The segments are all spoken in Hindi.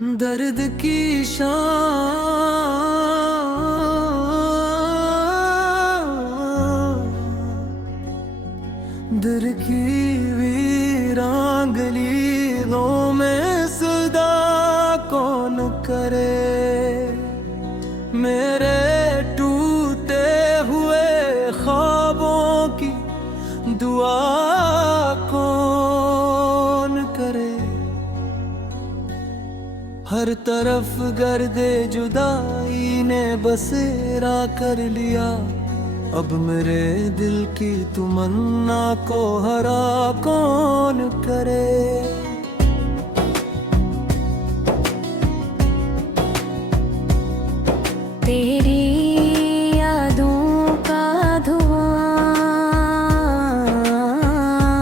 दर्द की शान, दिल की वीरांगली में सदा कौन करे। मेरे टूटे हुए ख्वाबों की दुआ कौन करे। हर तरफ गर्दे जुदाई ने बसेरा कर लिया। अब मेरे दिल की तमन्ना को हरा कौन करे। तेरी यादों का धुआं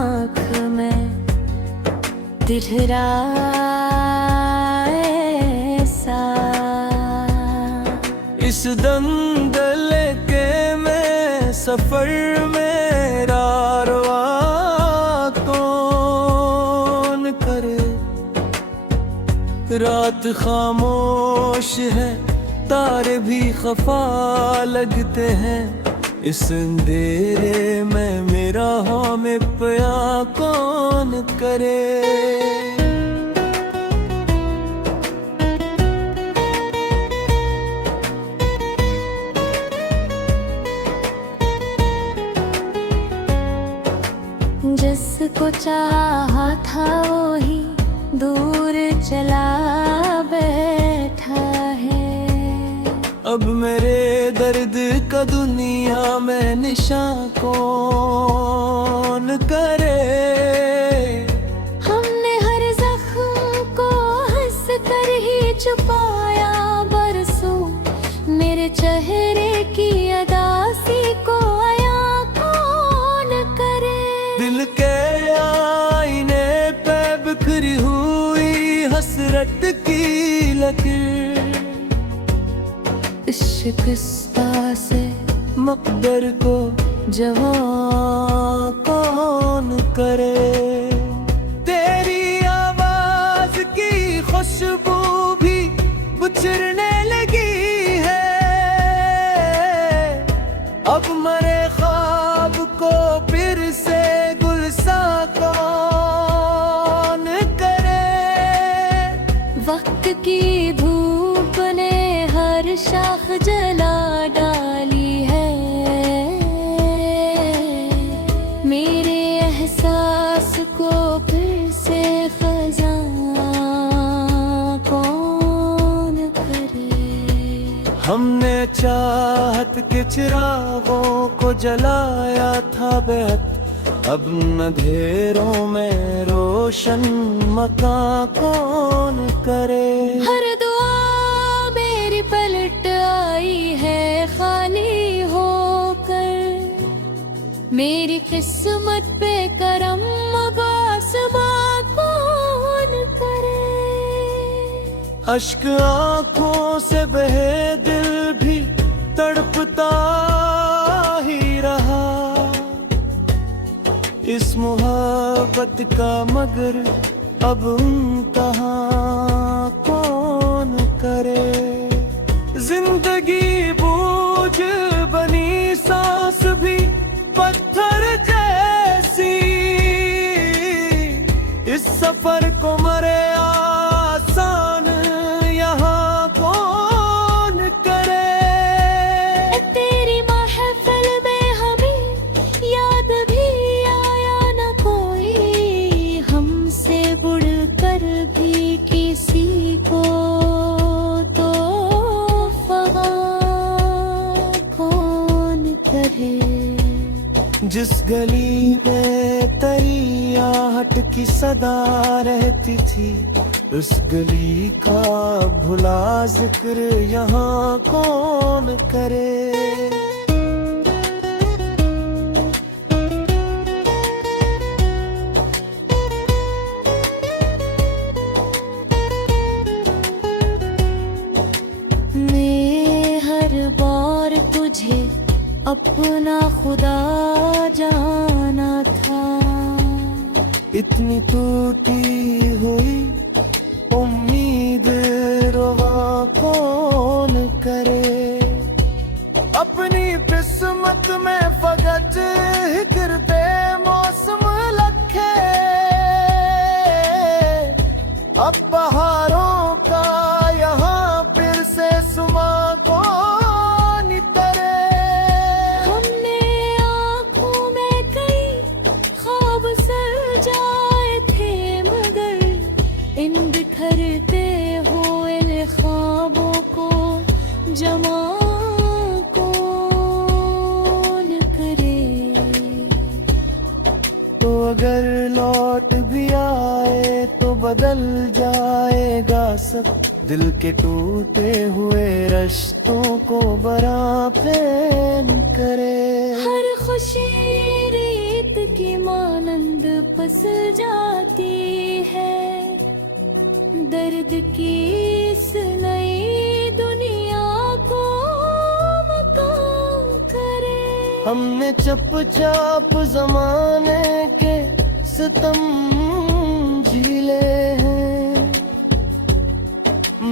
आँख में तिरछाए सा। इस दंगल के में सफर मेरा रवा कौन करे। रात खामोश है, तारे भी खफा लगते हैं। इस अंधेरे में मेरा हमें प्या कौन करे। जिसको चाहा था वो ही दूर चला बैठा है। अब मेरे दर्द का दुनिया में निशान कौन करे। हमने हर जख्म को हंस कर ही छुपाया बरसों। मेरे चेहरे की अदासी को आया कौन करे। दिल के आईने पे बिखरी हुई हसरत की लकीर। शिकस्ता से मकदर को जवां कौन करे। तेरी आवाज की खुशबू भी बिछड़ने लगी है। अब मरे ख्वाब को फिर से गुलसा कौन करे। वक्त की धूप ने हर शाख जला डाली है। मेरे एहसास को फिर से खजां कौन करे। हमने चाहत के चिरागों को जलाया था बेहद। अब अंधेरों में रोशन मकान कौन करे। हर दुआ मेरी पलट आई है खाली होकर। मेरी किस्मत पे करम आसमां कौन करे। अश्क आंखों से बहे दिल भी तड़पता ही रहा। इस मोहब्बत का मगर अब इम्तिहान कौन करे। जिंदगी बोझ बनी, सांस भी पत्थर जैसी। इस सफर को मरे आसान यहाँ कौन करे। तेरी महफिल में हमें याद भी आया न कोई। हमसे बुढ़कर भी किसी को तो फगा कौन करे। जिस गली में तेरी आहट की सदा रहती थी, उस गली का भुला जिक्र यहाँ कौन करे। मैं हर बार तुझे अपना खुदा जाना था। इतनी टूटी हुई उम्मीद तो अगर लौट भी आए तो बदल जाएगा सब। दिल के टूटे हुए रिश्तों को बराबर करे। हर खुशी रेत की मानंद पस जाती है। दर्द की इस नई दुनिया को मकान करे। हमने चुपचाप जमाने के सितम झीले हैं।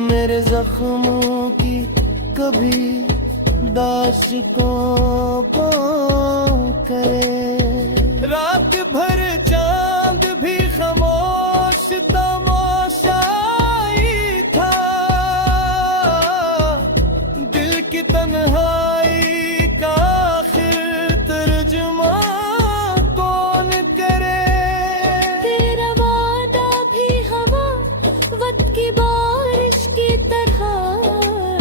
मेरे जख्मों की कभी दाश को करे। रात भर चांद भी खामोश तमाशाई था। दिल की तन्हाई का आखिर तर्जुमा कौन करे। तेरा वादा भी हवा वक्त की बारिश की तरह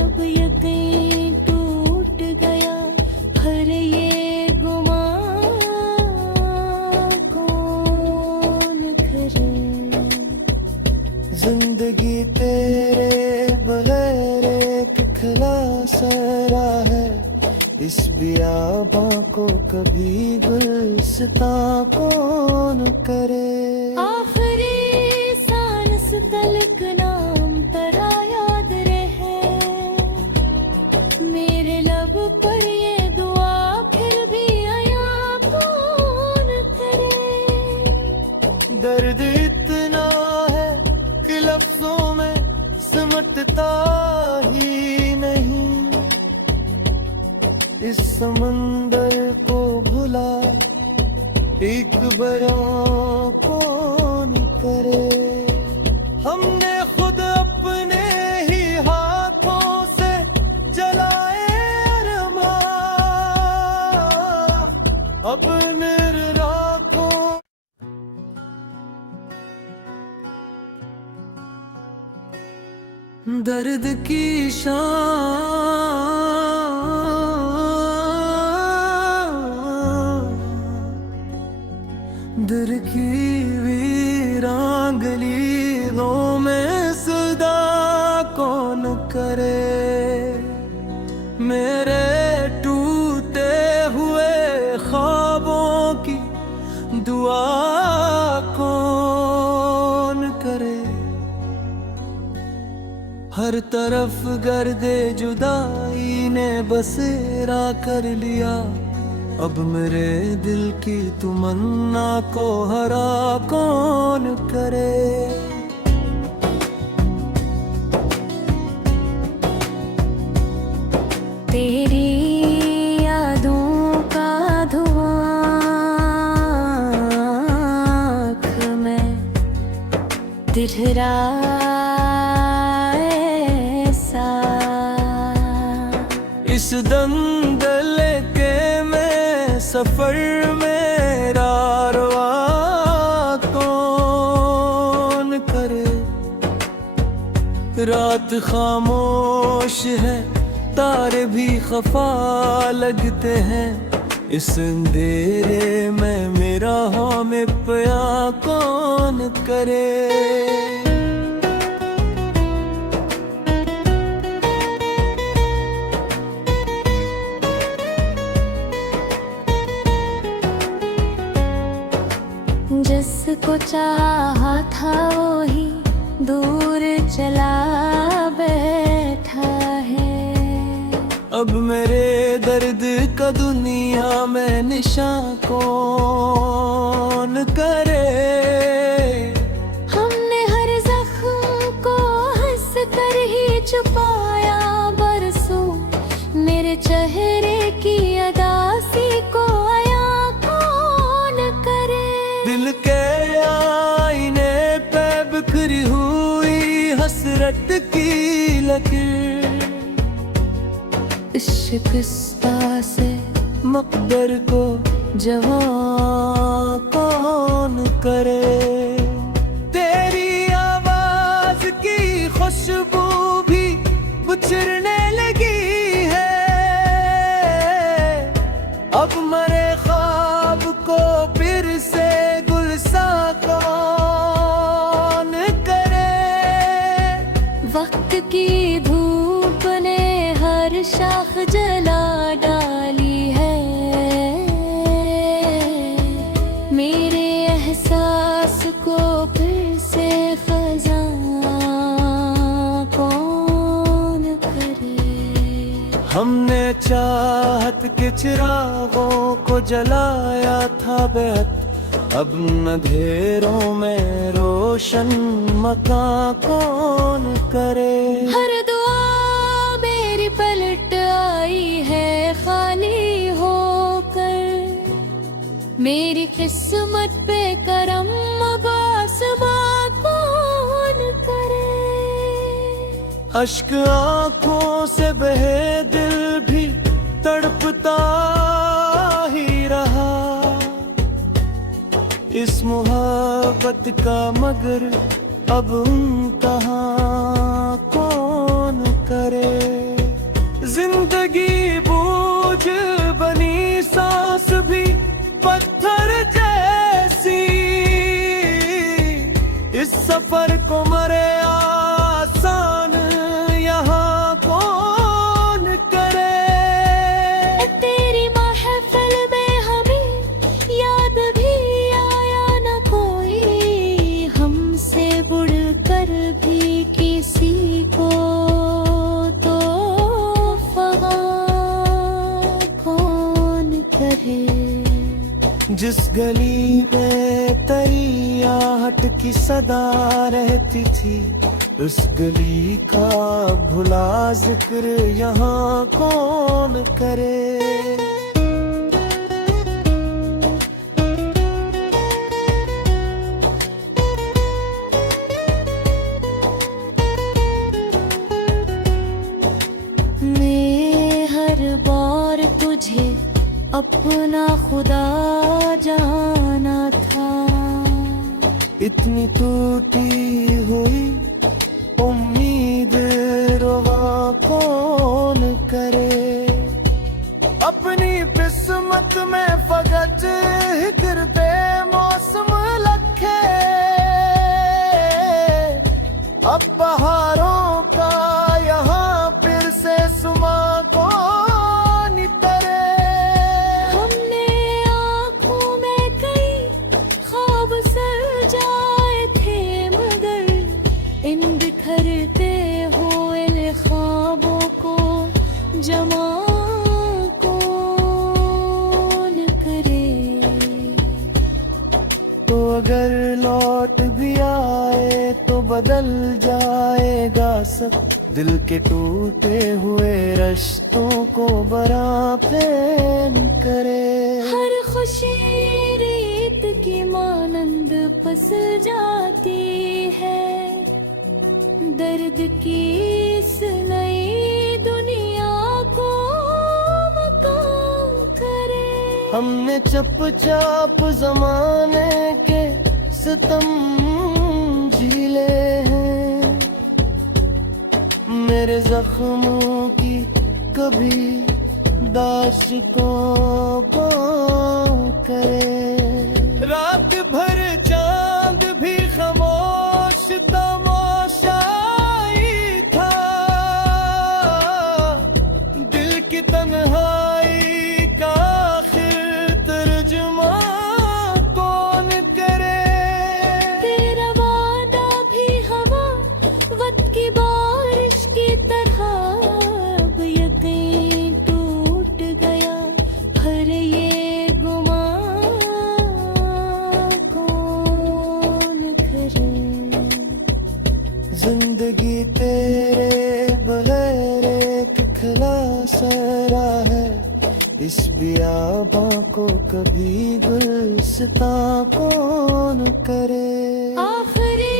अब यकीन टूट गया। हर ये गुमान कौन करे। जिंदगी तेरे बगैर एक खलासरा है। इस बियाबां को कभी गुलसिता कौन करे। आखिरी सांस तलक नाम तेरा याद रहे। मेरे लब पर ये दुआ फिर भी आया कौन करे। दर्द इतना है कि लफ्जों में सिमटता ही नहीं। इस समंदर को भुला एक बयां कौन करे। हमने खुद अपने ही हाथों से जलाए अरमां। अब निर्राखों दर्द की दिल की वीरान गलियों में सदा कौन करे। मेरे टूटे हुए ख्वाबों की दुआ कौन करे। हर तरफ गर्दे जुदाई ने बसेरा कर लिया। अब मेरे दिल की तमन्ना को हरा कौन करे। तेरी यादों का धुआं आँख में तिरछा ऐसा। इस दंगल के में सफर मेरा रवा कौन करे। रात खामोश है तारे भी खफा लगते हैं। इस अंधेरे में मेरा हमें प्या कौन करे। जिसको चाहा था वो ही दूर चला बैठा है। अब मेरे दर्द का दुनिया में निशान कौन करे। हमने हर जख्म को हंस कर ही छुपाया बरसों। मेरे चेहरे की अदासी को आया कौन करे। दिल के आईने पे बिखरी हुई हसरत की लकीर। शिकस्ता से मकदर को जवां कौन करे। तेरी आवाज की खुशबू भी बिछड़ने लगी है। अब मरे ख्वाब को फिर से एहसास को फिर से खजा कौन करे। हमने चाहत के चिरागों को जलाया था बेहद, अब अंधेरों में रोशन मकान कौन करे। हर दुआ मेरी पलट आई है खाली होकर, मेरी किस्मत पे करम अब आसमां कौन करे। अश्क आंखों से बहे दिल भी तड़पता ही रहा इस मोहब्बत का, मगर अब कहाँ कौन करे। जिंदगी बोझ बनी, सांस भी पत्थर जैसी, इस सफर को मरे आसान यहाँ कौन करे। तेरी महफिल में हमें याद भी आया न कोई, हमसे बढ़कर भी किसी को तो फगा कौन करे। जिस गली में तरियाहट की सदा रहती थी, उस गली का भुला जिक्र यहाँ कौन करे। मैं हर बार तुझे अपना खुदा जाना था, इतनी टूटी हुई उम्मीद रुवा कौन करे। अपनी किस्मत में फकत हिक्र पे मौसम लखे, अब बहारों का यहाँ फिर से सुमा कौन करे। हमने आँखों में कई ख्वाब सजाए थे, मगर इन बिखरते हुए ख्वाबों को जमा कौन करे। तो अगर लौट भी आए तो बदल जाएगा सब, दिल के टूटे हुए रिश्तों को बराबर करे। हर खुशी रेत की मानंद पस जाती है, दर्द की इस नई दुनिया को मकान करे। हमने चुपचाप जमाने के सितम झीले हैं, मेरे जख्मों की कभी दाश को करे। रात भर चांद भी खामोश तमाशाई था, दिल की तन्हाई का आखिर तर्जुमा कौन करे। तेरा वादा भी हवा वक्त की बारिश की तरह, अब यकीन टूट गया, हर ये गुमान कौन करे। जिंदगी तेरे बगैर एक खलासरा है, इस बियाबां को कभी गुलसिता कौन करे। आखिरी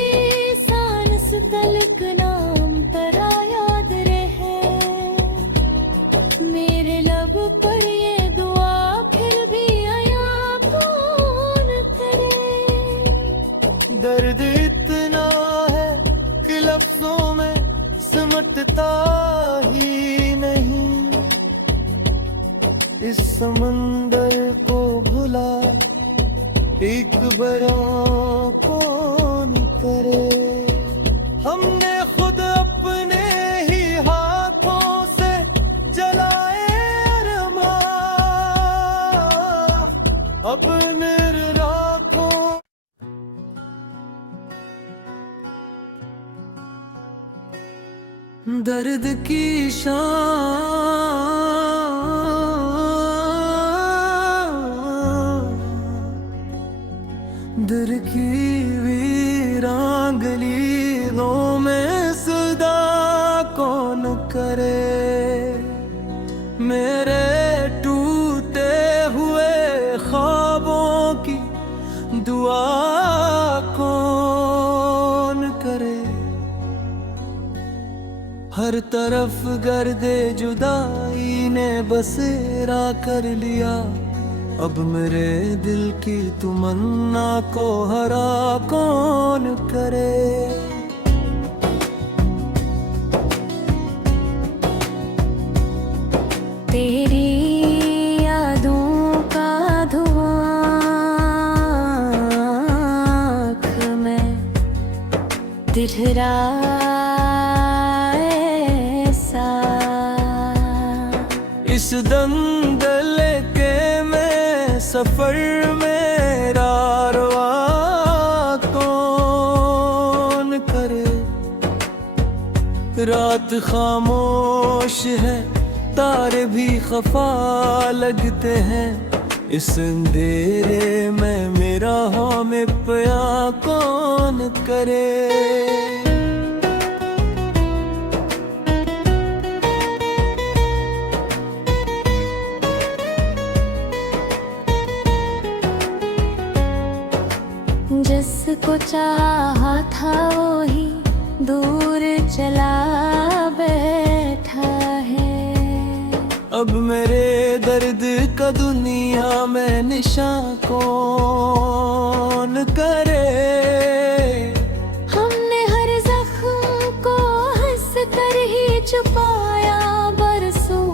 सांस तलक नाम तेरा याद रहे, मेरे लब पर ये दुआ फिर भी आया कौन करे। दर्द इतना है कि लफ्जों में सिमटता ही नहीं, इस समंदर को भुला एक बड़ा कौन करे। हमने खुद अपने ही हाथों से जलाए अरमान, अपने दर्द की शान, दिल की वीरांगलियों में सदा कौन करे। मेरे टूटे हुए ख्वाबों की दुआ कौन करे। हर तरफ गर्दे जुदाई ने बसेरा कर लिया। अब मेरे दिल की तमन्ना को हरा कौन करे। तेरी यादों का धुआं आँख में तिरछाए सा। इस दंगल के में सफर मेरा रवा कौन करे। रात खामोश है, तारे भी खफा लगते हैं। इस अंधेरे में मेरा हमें प्या कौन करे। जिसको चाहा था वही दूर चला बैठा है। अब मेरे दर्द का दुनिया में निशान कौन करे। हमने हर जख्म को हंस कर ही छुपाया बरसों।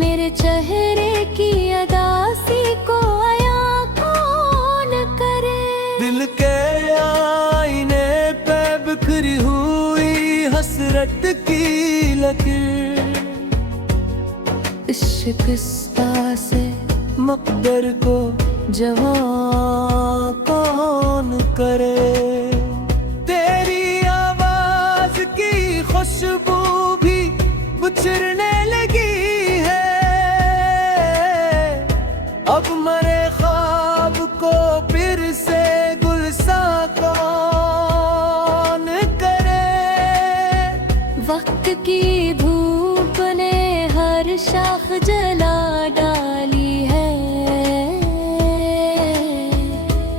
मेरे चेहरे की अदासी को आया कौन करे। दिल के आईने पे बिखरी हुई हसरत की लकीर। शिकस्ता से मकदर को जवां कौन करे। तेरी आवाज की खुशबू भी बिछड़ने लगी है। अब मरे ख्वाब को फिर से गुलसा कौन करे। वक्त की धूप ने हर शाख जला डाली है।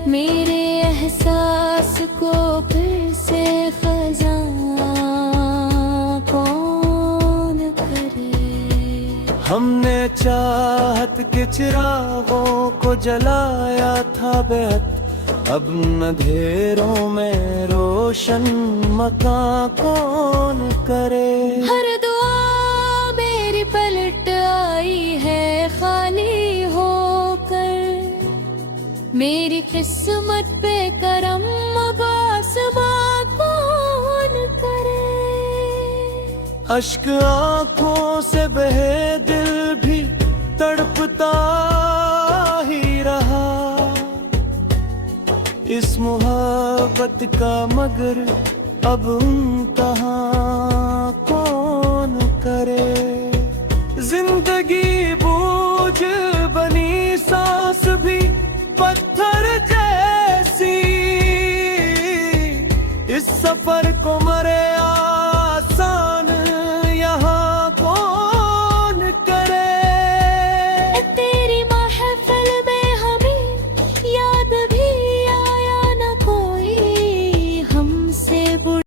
मेरे एहसास को फिर से खजां कौन करे। हमने चाहत के चिरागों को जलाया था बेहद। अब अंधेरों में रोशन मकान कौन करे। हर दुआ मेरी पलट आई है खाली होकर। मेरी किस्मत पे करम मगासमा कौन करे। अश्क आंखों से बहे दिल भी तड़पता ही रहा। इस मोहब्बत का मगर अब इम्तिहान कौन करे। जिंदगी बोझ बनी, सांस भी पत्थर जैसी। इस सफर को